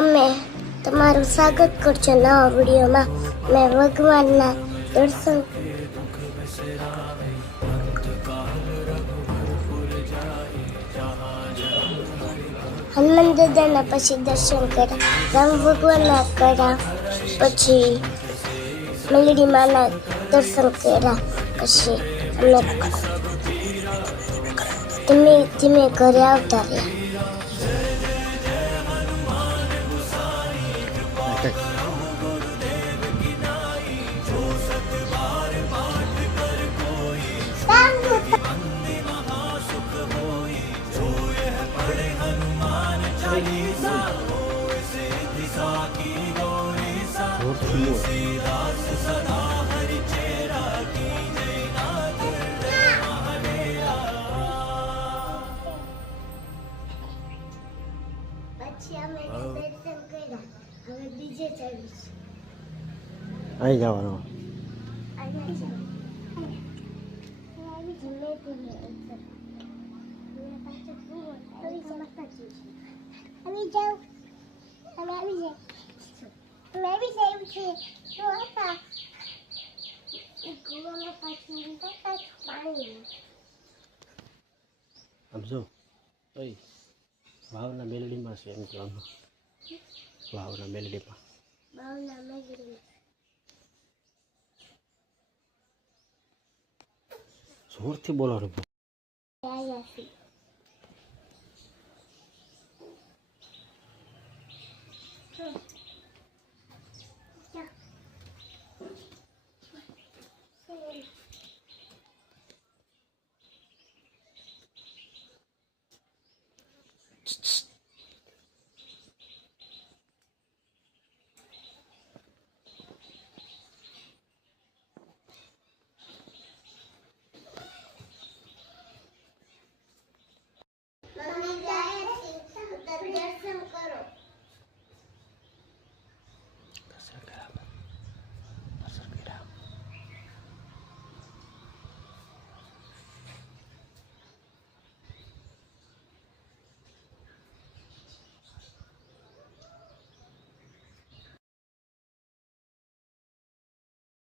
અમે તમારું સ્વાગત કરજો નવા વિડીયોમાં. મેં ભગવાનના દર્શન હનુમાન દાદાના પછી દર્શન કર્યા, રામ ભગવાનના કર્યા, પછી મેલડી માના દર્શન કર્યા, પછી અમે ધીમે ધીમે ઘરે આવતા રહ્યા. પછી અમે દર્શન કર્યા. હવે બીજે ચડીશું. અહીં જવાનું. આમ જો વાવના મેલડીમાં છે એમ કહેવાનું. વાવના મેલડીમાં જોરથી બોલવાનું.